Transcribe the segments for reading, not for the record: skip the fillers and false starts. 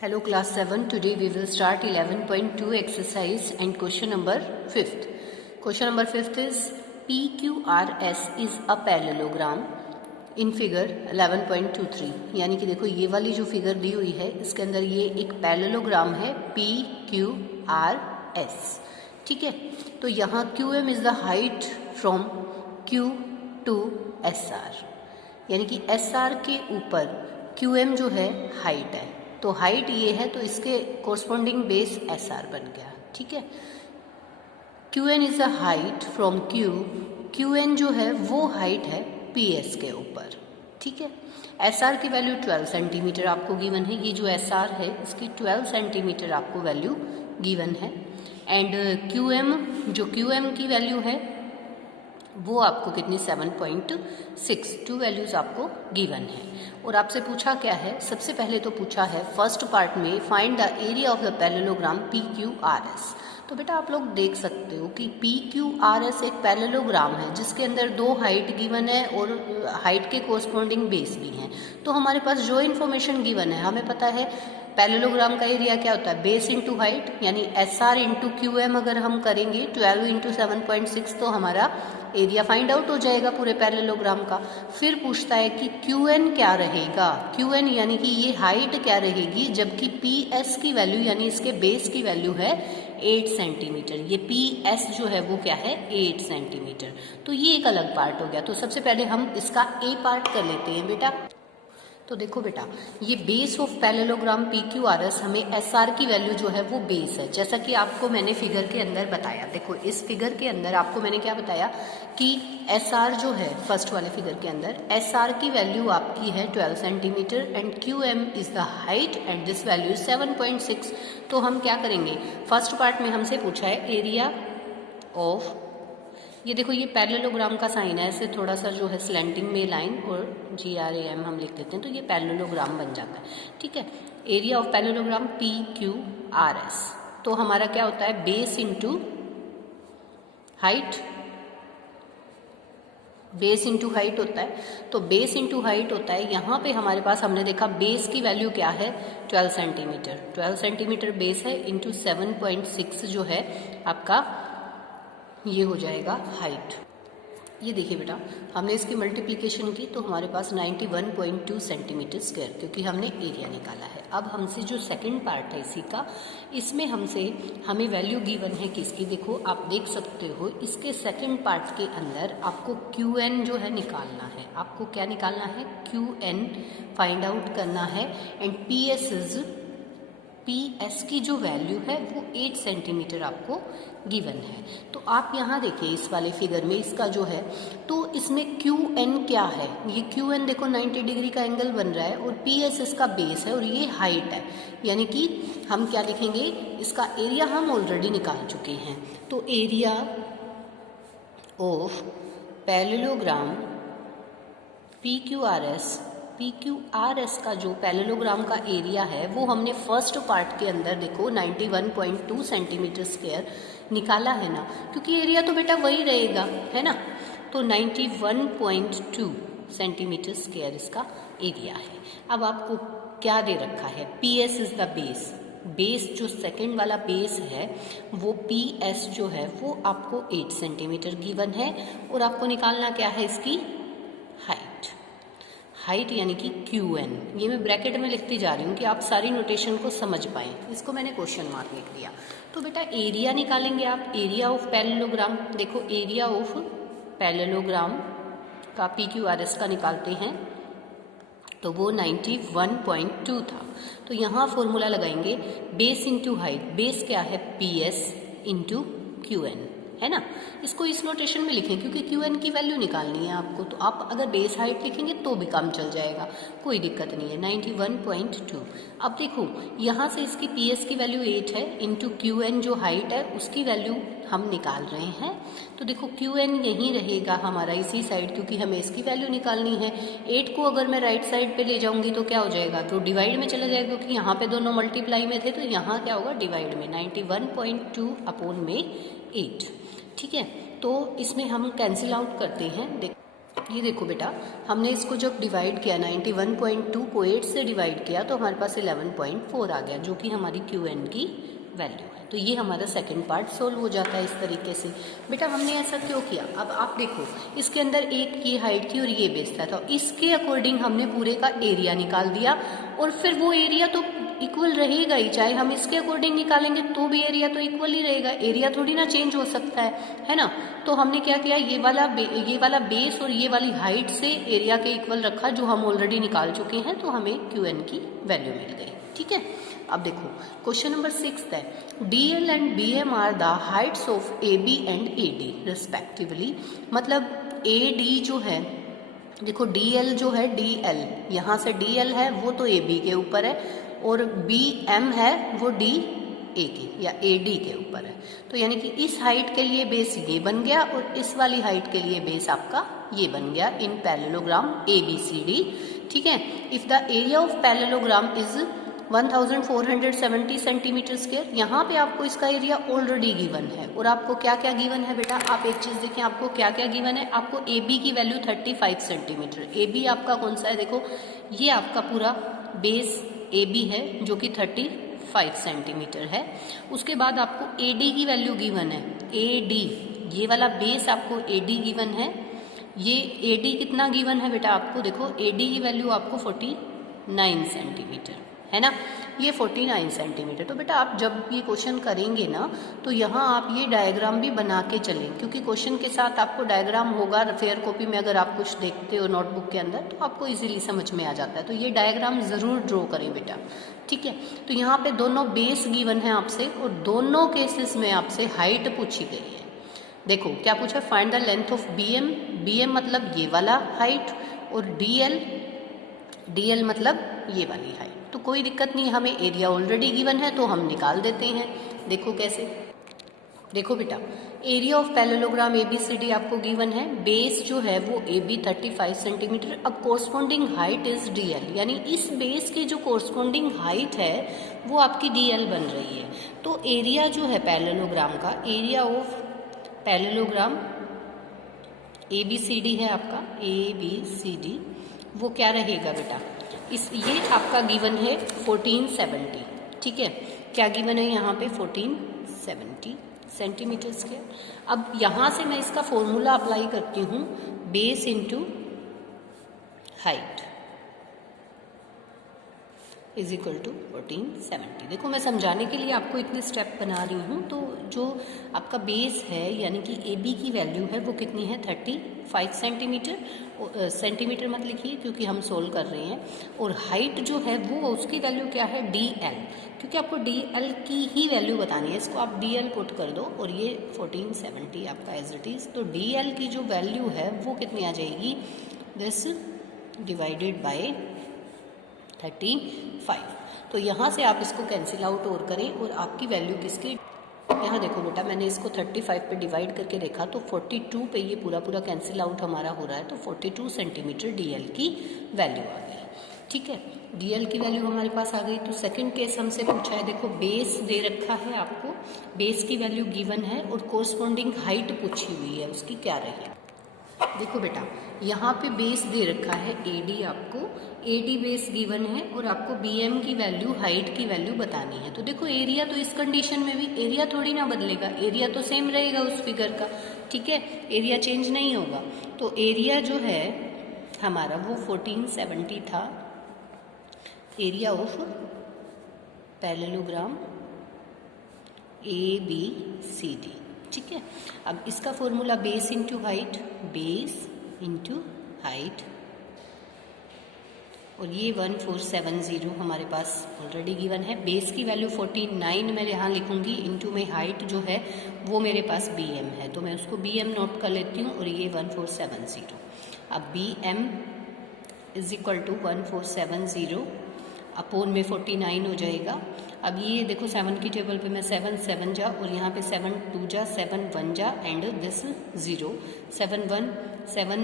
Hello class 7. Today we will start 11.2 exercise and question number 5th. Question number 5th is PQRS is a parallelogram in figure 11.23. यानी कि देखो ये वाली जो figure दी हुई है इसके अंदर ये एक पैरेललोग्राम है PQRS. ठीक है, तो यहाँ QM is the height from Q to SR, यानी कि SR के ऊपर QM जो है हाइट है, तो हाइट ये है तो इसके कोरस्पॉन्डिंग बेस SR बन गया. ठीक है, QN is a height from Q, QN जो है वो हाइट है PS के ऊपर. ठीक है, SR की वैल्यू 12 सेंटीमीटर आपको गिवन है. ये जो SR है इसकी 12 सेंटीमीटर आपको वैल्यू गिवन है. एंड QM जो QM की वैल्यू है वो आपको कितनी 7.6, 2 वैल्यूज आपको गिवन है. और आपसे पूछा क्या है, सबसे पहले तो पूछा है फर्स्ट पार्ट में find the area of the parallelogram PQRS. तो बेटा आप लोग देख सकते हो कि PQRS एक पैरेललोग्राम है जिसके अंदर दो हाइट गिवन है और हाइट के कोरस्पॉन्डिंग बेस भी हैं. तो हमारे पास जो इन्फॉर्मेशन गिवन है हमें पता है पैरेललोग्राम का एरिया क्या होता है, बेस इंटू हाइट, यानी SR इंटू QM अगर हम करेंगे 12 इंटू 7.6 तो हमारा एरिया फाइंड आउट हो जाएगा पूरे पैरेललोग्राम का. फिर पूछता है कि QN क्या रहेगा, QN यानी कि ये हाइट क्या रहेगी, जबकि PS की वैल्यू यानी इसके बेस की वैल्यू है 8 सेंटीमीटर. ये PS जो है वो क्या है 8 सेंटीमीटर. तो ये एक अलग पार्ट हो गया. तो सबसे पहले हम इसका A पार्ट कर लेते हैं बेटा. तो देखो बेटा, ये बेस ऑफ पैरेललोग्राम PQRS हमें SR की वैल्यू जो है वो बेस है, जैसा कि आपको मैंने फिगर के अंदर बताया. देखो इस फिगर के अंदर आपको मैंने क्या बताया कि SR जो है फर्स्ट वाले फिगर के अंदर SR की वैल्यू आपकी है 12 centimetre and QM is the height and this value 7.6. तो हम क्या करेंगे, फर्स्ट पार्ट में हमसे पूछा है एरिया ऑफ, ये देखो ये पैरेललोग्राम का साइन है, ऐसे थोड़ा सा जो है स्लैंटिंग में लाइन और GRAM हम लिख देते हैं तो ये पैरेललोग्राम बन जाता है. ठीक है, एरिया ऑफ पैरेललोग्राम PQRS. तो हमारा क्या होता है base into height, base into height होता है. तो बेस इंटू हाइट होता है, यहाँ पे हमारे पास हमने देखा बेस की वैल्यू क्या है 12 सेंटीमीटर, 12 सेंटीमीटर बेस है इंटू 7.6 जो है आपका ये हो जाएगा हाइट. ये देखिए बेटा हमने इसकी मल्टीप्लिकेशन की तो हमारे पास 91.2 सेंटीमीटर स्क्वायर, क्योंकि हमने एरिया निकाला है. अब हमसे जो सेकंड पार्ट है इसी का, इसमें हमें वैल्यू गिवन है किसकी, देखो आप देख सकते हो इसके सेकंड पार्ट के अंदर आपको QN जो है निकालना है. आपको क्या निकालना है, QN फाइंड आउट करना है. एंड PS की जो वैल्यू है वो 8 सेंटीमीटर आपको गिवन है. तो आप यहाँ देखिए इस वाले फिगर में इसका जो है, तो इसमें QN क्या है, ये QN देखो 90 डिग्री का एंगल बन रहा है और PS इसका बेस है और ये हाइट है, यानी कि हम क्या लिखेंगे, इसका एरिया हम ऑलरेडी निकाल चुके हैं. तो एरिया ऑफ पैरेललोग्राम PQRS का जो पैरेललोग्राम का एरिया है वो हमने फर्स्ट पार्ट के अंदर देखो 91.2 सेंटीमीटर स्क्वायर निकाला है ना, क्योंकि एरिया तो बेटा वही रहेगा है ना. तो 91.2 सेंटीमीटर स्क्वायर इसका एरिया है. अब आपको क्या दे रखा है, PS is the base, base जो सेकंड वाला बेस है वो PS जो है वो आपको 8 सेंटीमीटर गिवन है और आपको निकालना क्या है इसकी हाइट यानी कि QN. ये मैं ब्रैकेट में लिखती जा रही हूँ कि आप सारी नोटेशन को समझ पाएँ. इसको मैंने क्वेश्चन मार्क लिख दिया. तो बेटा एरिया निकालेंगे आप, एरिया ऑफ पैरेललोग्राम. देखो एरिया ऑफ पैरेललोग्राम का PQRS का निकालते हैं तो वो 91.2 था. तो यहाँ फॉर्मूला लगाएंगे बेस इंटू हाइट, बेस क्या है PS इंटू QN है ना. इसको इस नोटेशन में लिखें क्योंकि QN की वैल्यू निकालनी है आपको. तो आप अगर बेस हाइट लिखेंगे तो भी काम चल जाएगा, कोई दिक्कत नहीं है. 91.2. अब देखो यहाँ से इसकी PS की वैल्यू 8 है इंटू QN जो हाइट है उसकी वैल्यू हम निकाल रहे हैं. तो देखो QN यहीं रहेगा हमारा इसी साइड, क्योंकि हमें इसकी वैल्यू निकालनी है. 8 को अगर मैं राइट साइड पे ले जाऊंगी तो क्या हो जाएगा, तो डिवाइड में चला जाएगा, क्योंकि यहाँ पे दोनों मल्टीप्लाई में थे तो यहाँ क्या होगा डिवाइड में. 91.2 अपॉन में 8. ठीक है, तो इसमें हम कैंसिल आउट करते हैं. ये देखो बेटा, हमने इसको जब डिवाइड किया 91.2 को 8 से डिवाइड किया तो हमारे पास 11.4 आ गया, जो कि हमारी क्यू एन की वैल्यू है। तो ये हमारा सेकंड पार्ट सोल्व हो जाता है इस तरीके से। बेटा हमने ऐसा क्यों किया, अब आप देखो इसके अंदर एक ये हाइट थी और ये बेस था, तो इसके अकॉर्डिंग हमने पूरे का एरिया निकाल दिया, और फिर वो एरिया तो इक्वल रहेगा ही, चाहे हम इसके अकॉर्डिंग निकालेंगे तो भी एरिया तो इक्वल ही रहेगा, एरिया थोड़ी ना चेंज हो सकता है ना। तो हमने क्या किया, ये वाला बेस और ये वाली हाइट से एरिया के इक्वल रखा, जो हम ऑलरेडी निकाल चुके हैं, तो हमें क्यू एन की वैल्यू मिल गई। ठीक है, अब देखो क्वेश्चन नंबर 6 है, DL and BM are the heights of AB and AD respectively. मतलब AD जो है, देखो DL जो है, DL यहाँ से DL है वो तो AB के ऊपर है, और BM है वो DA के या AD के ऊपर है। तो यानी कि इस हाइट के लिए बेस ये बन गया और इस वाली हाइट के लिए बेस आपका ये बन गया इन पैरेललोग्राम ABCD। ठीक है, if the area of parallelogram is 1470 centimetre square. यहाँ पे आपको इसका एरिया ऑलरेडी गिवन है, और आपको क्या क्या गिवन है बेटा, आप एक चीज देखें, आपको क्या क्या गिवन है। आपको AB की वैल्यू 35 सेंटीमीटर, AB आपका कौन सा है, देखो ये आपका पूरा बेस AB है जो कि 35 सेंटीमीटर है। उसके बाद आपको AD की वैल्यू गिवन है, AD ये वाला बेस आपको AD गिवन है। ये AD कितना गिवन है बेटा आपको, देखो AD की वैल्यू आपको 49 सेंटीमीटर है ना, ये 49 सेंटीमीटर। तो बेटा आप जब ये क्वेश्चन करेंगे ना, तो यहाँ आप ये डायग्राम भी बना के चलें, क्योंकि क्वेश्चन के साथ आपको डायग्राम होगा। फेयर कॉपी में अगर आप कुछ देखते हो नोटबुक के अंदर तो आपको इजीली समझ में आ जाता है, तो ये डायग्राम ज़रूर ड्रॉ करें बेटा। ठीक है, तो यहाँ पे दोनों बेस गिवन है आपसे, और दोनों केसेस में आपसे हाइट पूछी गई है। देखो क्या पूछा, find the length of BM, BM मतलब ये वाला हाइट, और DL मतलब ये वाली हाइट। तो कोई दिक्कत नहीं, हमें एरिया ऑलरेडी गिवन है तो हम निकाल देते हैं। देखो कैसे, देखो बेटा एरिया ऑफ पैरेललोग्राम ABCD आपको गिवन है, बेस जो है वो AB 35 सेंटीमीटर। अब कोरस्पॉन्डिंग हाइट इज DL, यानी इस बेस की जो कोरस्पॉन्डिंग हाइट है वो आपकी DL बन रही है। तो एरिया जो है पैरेललोग्राम का, एरिया ऑफ पैरेललोग्राम ABCD है आपका, ABCD, वो क्या रहेगा बेटा, ये आपका गिवन है 1470। ठीक है, क्या गिवन है यहाँ पे 1470 सेंटीमीटर स्क्वायर। अब यहाँ से मैं इसका फॉर्मूला अप्लाई करती हूँ, base into height is equal to 1470। देखो मैं समझाने के लिए आपको इतने स्टेप बना रही हूँ। तो जो आपका बेस है यानी कि AB की वैल्यू है वो कितनी है, 35 सेंटीमीटर। सेंटीमीटर मत लिखिए क्योंकि हम सोल्व कर रहे हैं। और हाइट जो है वो उसकी वैल्यू क्या है, DL, क्योंकि आपको DL की ही वैल्यू बतानी है। इसको आप DL पुट कर दो और ये 1470 आपका एज इट इज़। तो DL की जो वैल्यू है वो कितनी आ जाएगी, दिस डिवाइडेड बाय 35। तो यहाँ से आप इसको कैंसिल आउट और करें और आपकी वैल्यू किसकी, यहाँ देखो बेटा मैंने इसको 35 पे डिवाइड करके देखा तो 42 पे ये पूरा पूरा कैंसिल आउट हमारा हो रहा है। तो 42 सेंटीमीटर DL की वैल्यू आ गई। ठीक है, DL की वैल्यू हमारे पास आ गई। तो सेकंड केस हमसे पूछा है, देखो बेस दे रखा है आपको, बेस की वैल्यू गिवन है और कोरस्पॉन्डिंग हाइट पूछी हुई है, उसकी क्या रही। देखो बेटा यहाँ पे बेस दे रखा है AD, आपको AD बेस गिवन है और आपको BM की वैल्यू, हाइट की वैल्यू बतानी है। तो देखो एरिया तो इस कंडीशन में भी एरिया थोड़ी ना बदलेगा, एरिया तो सेम रहेगा उस फिगर का। ठीक है, एरिया चेंज नहीं होगा। तो एरिया जो है हमारा वो 1470 था, एरिया ऑफ पैरेललोग्राम ABCD। ठीक है, अब इसका formula base into height, base into height, और ये 1470 हमारे पास ऑलरेडी गिवन है। बेस की वैल्यू 49 मैं यहाँ लिखूंगी, इंटू में हाइट जो है वो मेरे पास BM है, तो मैं उसको BM नोट कर लेती हूँ और ये 1470। अब BM is equal to 1470 upon में 49 हो जाएगा। अब ये देखो 7 की टेबल पे मैं 7 7 जा और यहाँ पे 7 2 जा, 7 1 जा एंड दिस 0, 7 1 7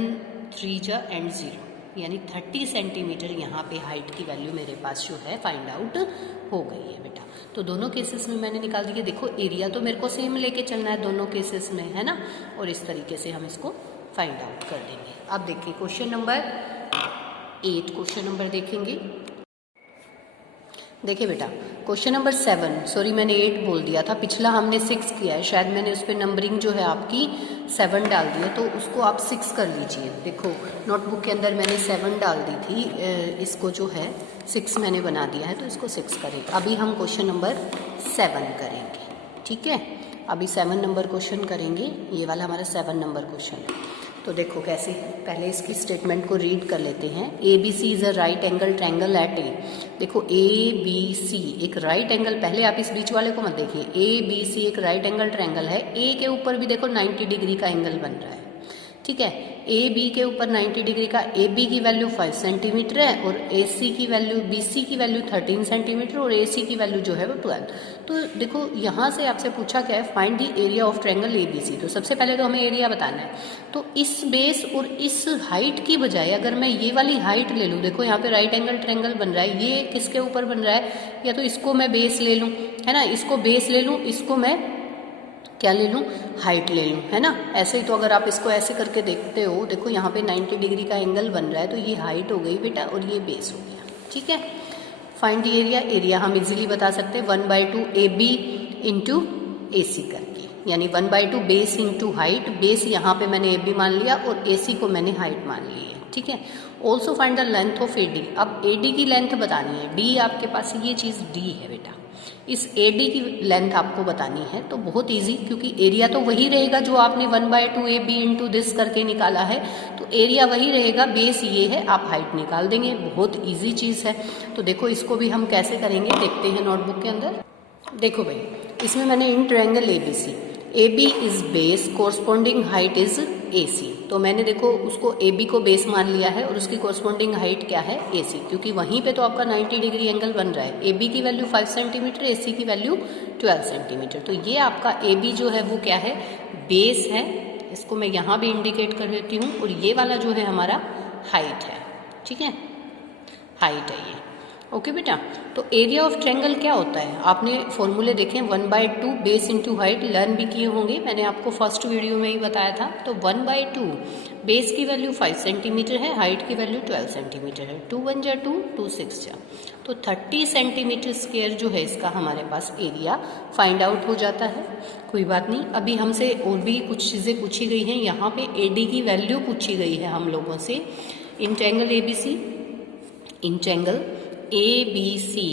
3 जा एंड 0, यानी 30 सेंटीमीटर यहाँ पे हाइट की वैल्यू मेरे पास जो है फाइंड आउट हो गई है बेटा। तो दोनों केसेस में मैंने निकाल दिया। देखो एरिया तो मेरे को सेम लेके चलना है दोनों केसेस में, है ना, और इस तरीके से हम इसको फाइंड आउट कर देंगे। अब देखिए क्वेश्चन नंबर 8, क्वेश्चन नंबर देखेंगे। देखिए बेटा क्वेश्चन नंबर 7, सॉरी मैंने 8 बोल दिया था, पिछला हमने 6 किया है, शायद मैंने उस पर नंबरिंग जो है आपकी 7 डाल दी है, तो उसको आप 6 कर लीजिए। देखो नोटबुक के अंदर मैंने 7 डाल दी थी, इसको जो है 6 मैंने बना दिया है, तो इसको 6 करेंगे। अभी हम क्वेश्चन नंबर 7 करेंगे, ठीक है। अभी 7 नंबर क्वेश्चन करेंगे, ये वाला हमारा 7 नंबर क्वेश्चन है। तो देखो कैसे, पहले इसकी स्टेटमेंट को रीड कर लेते हैं। A B C is a right angle triangle at A. देखो ए बी सी एक राइट एंगल, पहले आप इस बीच वाले को मत देखिए, ए बी सी एक राइट एंगल ट्रायंगल है। ए के ऊपर भी देखो 90 डिग्री का एंगल बन रहा है, ठीक है। ए बी के ऊपर 90 डिग्री का, ए बी की वैल्यू 5 सेंटीमीटर है और ए सी की वैल्यू, बी सी की वैल्यू 13 सेंटीमीटर और ए सी की वैल्यू जो है वो 12। तो देखो यहाँ से आपसे पूछा क्या है, find the area of triangle A B C. तो सबसे पहले तो हमें एरिया बताना है। तो इस बेस और इस हाइट की बजाय अगर मैं ये वाली हाइट ले लूँ, देखो यहाँ पे राइट एंगल ट्रायंगल बन रहा है, ये किसके ऊपर बन रहा है, या तो इसको मैं बेस ले लूँ, है ना, इसको बेस ले लूँ, इसको मैं क्या ले लूँ, हाइट ले लूँ, है ना। ऐसे ही तो अगर आप इसको ऐसे करके देखते हो, देखो यहाँ पे 90 डिग्री का एंगल बन रहा है, तो ये हाइट हो गई बेटा और ये बेस हो गया, ठीक है। फाइंड द एरिया, एरिया हम इजीली बता सकते हैं 1/2 ए बी इंटू ए सी करके, यानी 1/2 बेस इंटू हाइट। बेस यहाँ पे मैंने ए बी मान लिया और ए सी को मैंने हाइट मान ली है, ठीक है। Also find the length of A D. अब ए डी की लेंथ बतानी है, डी आपके पास ये चीज़ डी है बेटा, इस ए डी की लेंथ आपको बतानी है। तो बहुत इजी, क्योंकि एरिया तो वही रहेगा जो आपने 1/2 ए बी इंटू दिस करके निकाला है, तो एरिया वही रहेगा, बेस ये है, आप हाइट निकाल देंगे। बहुत इजी चीज़ है। तो देखो इसको भी हम कैसे करेंगे, देखते हैं नोटबुक के अंदर। देखो भाई इसमें मैंने इन triangle A B C, A B is base, corresponding height is A C. तो मैंने देखो उसको ए बी को बेस मान लिया है और उसकी कोरस्पॉन्डिंग हाइट क्या है, ए सी, क्योंकि वहीं पे तो आपका 90 डिग्री एंगल बन रहा है। ए बी की वैल्यू 5 सेंटीमीटर, ए सी की वैल्यू 12 सेंटीमीटर। तो ये आपका ए बी जो है वो क्या है, बेस है, इसको मैं यहाँ भी इंडिकेट कर देती हूँ, और ये वाला जो है हमारा हाइट है, ठीक है, हाइट है ये। ओके बेटा, तो एरिया ऑफ ट्रायंगल क्या होता है, आपने फॉर्मूले देखे 1/2 बेस इंटू हाइट, लर्न भी किए होंगे, मैंने आपको फर्स्ट वीडियो में ही बताया था। तो 1/2 बेस की वैल्यू 5 सेंटीमीटर है, हाइट की वैल्यू 12 सेंटीमीटर है। 2 1 जा 2, 2 6 जा, तो 30 सेंटीमीटर स्क्वायर जो है इसका हमारे पास एरिया फाइंड आउट हो जाता है। कोई बात नहीं, अभी हमसे और भी कुछ चीज़ें पूछी गई हैं। यहाँ पे ए डी की वैल्यू पूछी गई है हम लोगों से। In triangle A B C, in triangle A B C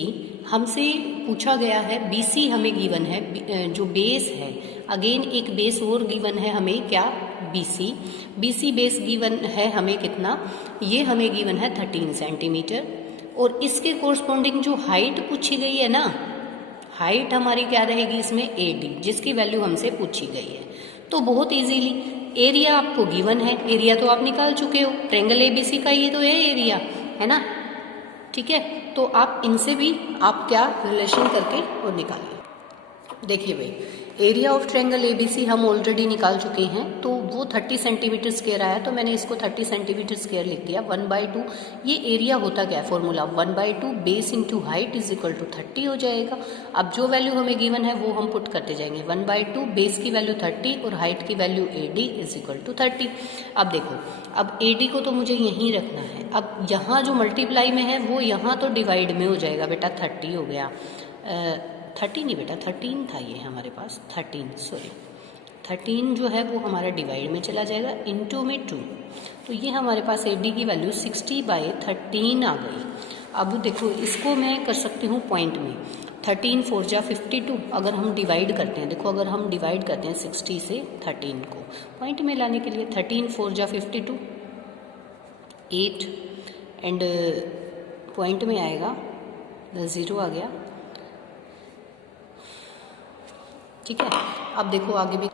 हमसे पूछा गया है, बी सी हमें गिवन है, जो बेस है, अगेन एक बेस और गिवन है हमें, क्या, B C. B C base given है हमें कितना, ये हमें गिवन है 13 सेंटीमीटर, और इसके कोरस्पॉन्डिंग जो हाइट पूछी गई है ना, हाइट हमारी क्या रहेगी इसमें, ए डी, जिसकी वैल्यू हमसे पूछी गई है। तो बहुत इजीली एरिया आपको गिवन है, एरिया तो आप निकाल चुके हो, ट्रायंगल ए बी सी का ये तो है एरिया, है ना, ठीक है। तो आप इनसे भी आप क्या रिलेशन करके और निकालिए। देखिए भाई area of triangle A B C हम ऑलरेडी निकाल चुके हैं, तो वो 30 सेंटीमीटर स्क्वायर आया, तो मैंने इसको 30 सेंटीमीटर स्क्वायर लिख दिया। 1/2 ये एरिया होता क्या है, formula 1/2 base into height is equal to 30 हो जाएगा। अब जो वैल्यू हमें गिवन है वो हम पुट करते जाएंगे, 1/2 बेस की वैल्यू 30 और हाइट की value A D is equal to 30। अब देखो, अब ए डी को तो मुझे यहीं रखना है, अब यहाँ जो मल्टीप्लाई में है वो यहाँ तो डिवाइड में हो जाएगा बेटा, 30 हो गया, 30 नहीं बेटा 13 था ये हमारे पास, 13 सॉरी 13 जो है वो हमारा डिवाइड में चला जाएगा, इनटू में 2, तो ये हमारे पास ए डी की वैल्यू 60/13 आ गई। अब देखो इसको मैं कर सकती हूँ पॉइंट में, 13 4 जा 52, अगर हम डिवाइड करते हैं, देखो अगर हम डिवाइड करते हैं 60 से 13 को पॉइंट में लाने के लिए, 13 4 जा 52, 8 एंड पॉइंट में आएगा 0 आ गया, ठीक है। अब देखो आगे भी,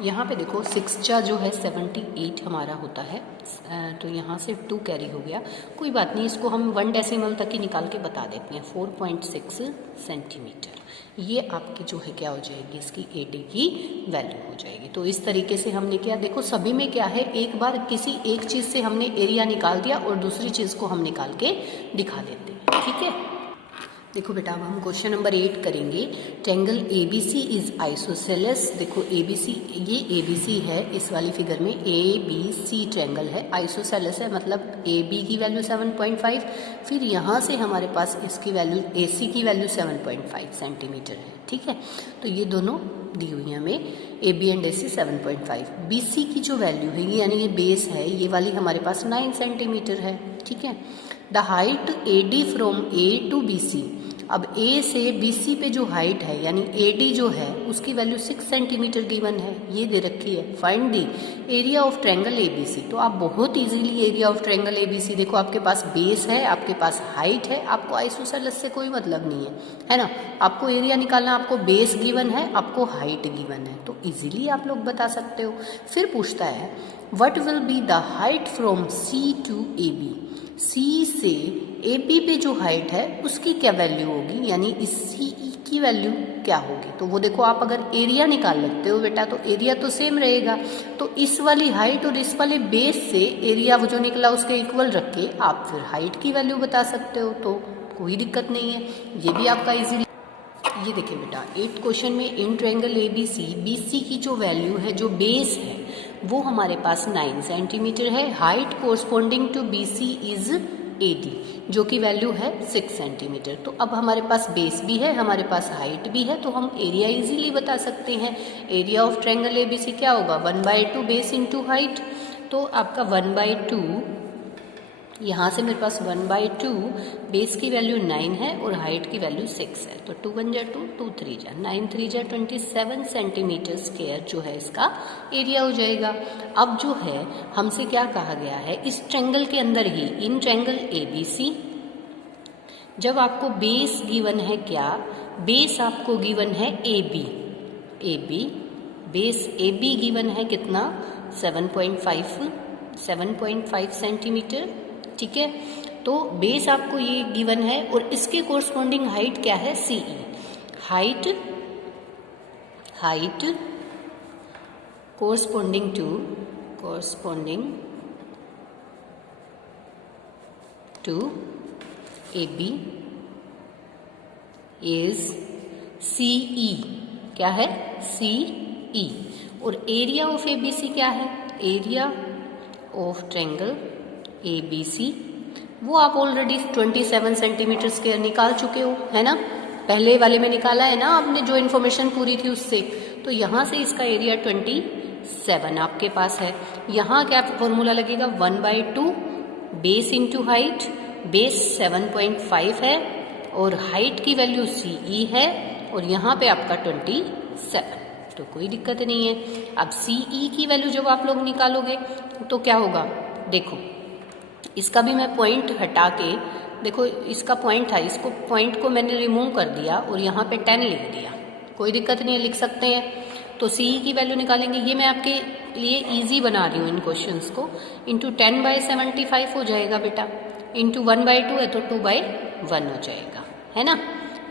यहाँ पे देखो 6 जा जो है 78 हमारा होता है, तो यहाँ से 2 कैरी हो गया, कोई बात नहीं, इसको हम 1 डेसिमल तक ही निकाल के बता देते हैं, 4.6 सेंटीमीटर। ये आपकी जो है क्या हो जाएगी, इसकी ए डी की वैल्यू हो जाएगी। तो इस तरीके से हमने क्या, देखो सभी में क्या है, एक बार किसी एक चीज़ से हमने एरिया निकाल दिया और दूसरी चीज़ को हम निकाल के दिखा देते हैं, ठीक है। देखो बेटा, अब हम क्वेश्चन नंबर 8 करेंगे। Triangle ABC is isosceles. देखो ABC, ये ABC है इस वाली फिगर में, ABC ट्रायंगल है, आइसोसेलेस है, मतलब AB की वैल्यू 7.5, फिर यहाँ से हमारे पास इसकी वैल्यू AC की वैल्यू 7.5 सेंटीमीटर है। ठीक है, तो ये दोनों दी हुई है हमें, AB एंड AC 7.5। BC की जो वैल्यू है, यानी ये बेस है, ये वाली हमारे पास 9 सेंटीमीटर है। ठीक है, the height AD from A to BC। अब A से BC पे जो हाइट है यानी AD जो है उसकी वैल्यू 6 सेंटीमीटर गिवन है, ये दे रखी है। Find the area of triangle ABC। तो आप बहुत easily area of triangle ABC, देखो आपके पास बेस है, आपके पास हाइट है, आपको आइसोसेलेस से कोई मतलब नहीं है ना। आपको एरिया निकालना, आपको बेस गिवन है, आपको हाइट गिवन है, तो इजीली आप लोग बता सकते हो। फिर पूछता है what will be the height from C to AB। C से AB पे जो हाइट है उसकी क्या वैल्यू होगी, यानी इस CE की वैल्यू क्या होगी। तो वो देखो, आप अगर एरिया निकाल लेते हो बेटा तो एरिया तो सेम रहेगा, तो इस वाली हाइट और इस वाले बेस से एरिया वो जो निकला उसके इक्वल रख के आप फिर हाइट की वैल्यू बता सकते हो, तो कोई दिक्कत नहीं है, ये भी आपका इजीली। ये देखिए बेटा, 8th क्वेश्चन में इन ट्रायंगल ABC BC की जो वैल्यू है, जो बेस है, वो हमारे पास 9 सेंटीमीटर है। Height corresponding to BC is AD, जो की वैल्यू है 6 सेंटीमीटर। तो अब हमारे पास बेस भी है, हमारे पास हाइट भी है, तो हम एरिया इजीली बता सकते हैं। एरिया ऑफ ट्रायंगल ABC क्या होगा, 1/2 बेस इंटू हाइट। तो आपका 1/2, यहाँ से मेरे पास 1/2, बेस की वैल्यू 9 है और हाइट की वैल्यू 6 है, तो 2 1 जा 2, 2 3 जा 9, 3 जा 27 सेंटीमीटर स्क्वायर जो है इसका एरिया हो जाएगा। अब जो है हमसे क्या कहा गया है, इस ट्रायंगल के अंदर ही, इन ट्रायंगल ABC, जब आपको बेस गिवन है क्या, बेस आपको गिवन है AB, बेस AB गिवन है कितना, 7.5 सेंटीमीटर। ठीक है, तो बेस आपको ये गिवन है और इसके कोरस्पॉन्डिंग हाइट क्या है, CE। Height corresponding to AB is CE। क्या है, CE। और एरिया ऑफ ABC क्या है, एरिया ऑफ ट्रायंगल ABC, वो आप ऑलरेडी 27 सेंटीमीटर स्क्वायर निकाल चुके हो, है ना, पहले वाले में निकाला है ना आपने, जो इन्फॉर्मेशन पूरी थी उससे। तो यहाँ से इसका एरिया 27 आपके पास है। यहाँ क्या फॉर्मूला लगेगा, 1/2 बेस इंटू हाइट, बेस 7.5 है और हाइट की वैल्यू CE है, और यहाँ पे आपका 27, तो कोई दिक्कत नहीं है। अब CE की वैल्यू जब आप लोग निकालोगे तो क्या होगा, देखो इसका भी मैं पॉइंट हटा के, देखो इसका पॉइंट था, इसको पॉइंट को मैंने रिमूव कर दिया और यहाँ पे 10 लिख दिया, कोई दिक्कत नहीं है, लिख सकते हैं। तो CE की वैल्यू निकालेंगे, ये मैं आपके लिए इजी बना रही हूँ इन क्वेश्चंस को। इंटू 10/75 हो जाएगा बेटा, इंटू 1/2 है तो 2/1 हो जाएगा, है ना,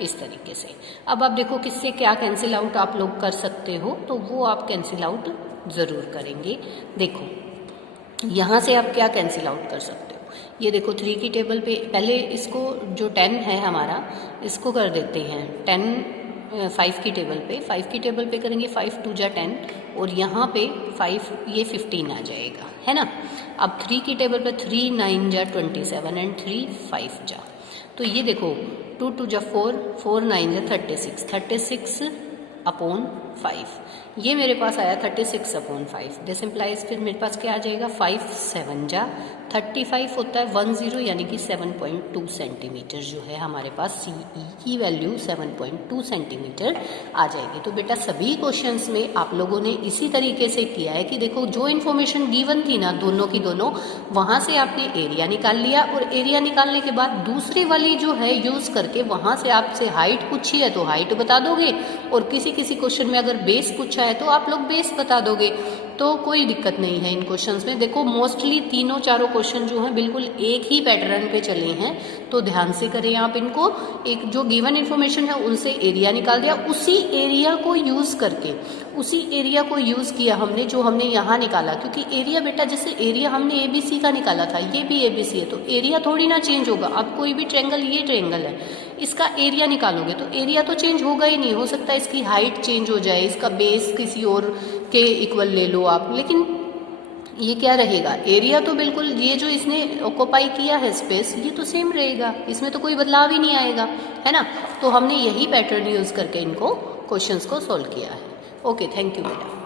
इस तरीके से। अब आप देखो किससे क्या कैंसिल आउट आप लोग कर सकते हो, तो वो आप कैंसिल आउट ज़रूर करेंगे। देखो यहाँ से आप क्या कैंसिल आउट कर सकते हो, ये देखो 3 की टेबल पे, पहले इसको जो 10 है हमारा, इसको कर देते हैं 10 5 की टेबल पे, 5 की टेबल पे करेंगे, 5 2 जा 10, और यहाँ पे 5 ये 15 आ जाएगा, है ना। अब 3 की टेबल पे 3 9 जा 27 एंड 3 5 जा, तो ये देखो 2 2 जा 4, 4 9 जा 36/5, ये मेरे पास आया 36/5। दिस इम्प्लाइज फिर मेरे पास क्या आ जाएगा, 5 7 जा 35 होता है 10, यानी कि 7.2 सेंटीमीटर जो है हमारे पास CE की वैल्यू 7.2 सेंटीमीटर आ जाएगी। तो बेटा सभी क्वेश्चंस में आप लोगों ने इसी तरीके से किया है कि देखो जो इन्फॉर्मेशन गिवन थी ना दोनों की दोनों, वहाँ से आपने एरिया निकाल लिया, और एरिया निकालने के बाद दूसरी वाली जो है यूज़ करके वहाँ से आपसे हाइट पूछी है तो हाइट बता दोगे, और किसी क्वेश्चन में अगर बेस पूछा है तो आप लोग बेस बता दोगे, तो कोई दिक्कत नहीं है इन क्वेश्चंस में। देखो मोस्टली तीनों चारों क्वेश्चन जो हैं बिल्कुल एक ही पैटर्न पे चले हैं, तो ध्यान से करें आप इनको। एक जो गिवन इन्फॉर्मेशन है उनसे एरिया निकाल दिया, उसी एरिया को यूज़ करके, उसी एरिया को यूज़ किया हमने जो हमने यहाँ निकाला, क्योंकि एरिया बेटा जैसे एरिया हमने ABC का निकाला था, ये भी ABC है, तो एरिया थोड़ी ना चेंज होगा। अब कोई भी ट्रायंगल, ये ट्रायंगल है, इसका एरिया निकालोगे तो एरिया तो चेंज होगा ही नहीं, हो सकता है इसकी हाइट चेंज हो जाए, इसका बेस किसी और के इक्वल ले लो आप, लेकिन ये क्या रहेगा, एरिया तो बिल्कुल ये जो इसने ऑक्यूपाई किया है स्पेस ये तो सेम रहेगा, इसमें तो कोई बदलाव ही नहीं आएगा, है ना। तो हमने यही पैटर्न यूज करके इनको क्वेश्चंस को सॉल्व किया है। ओके, थैंक यू बेटा।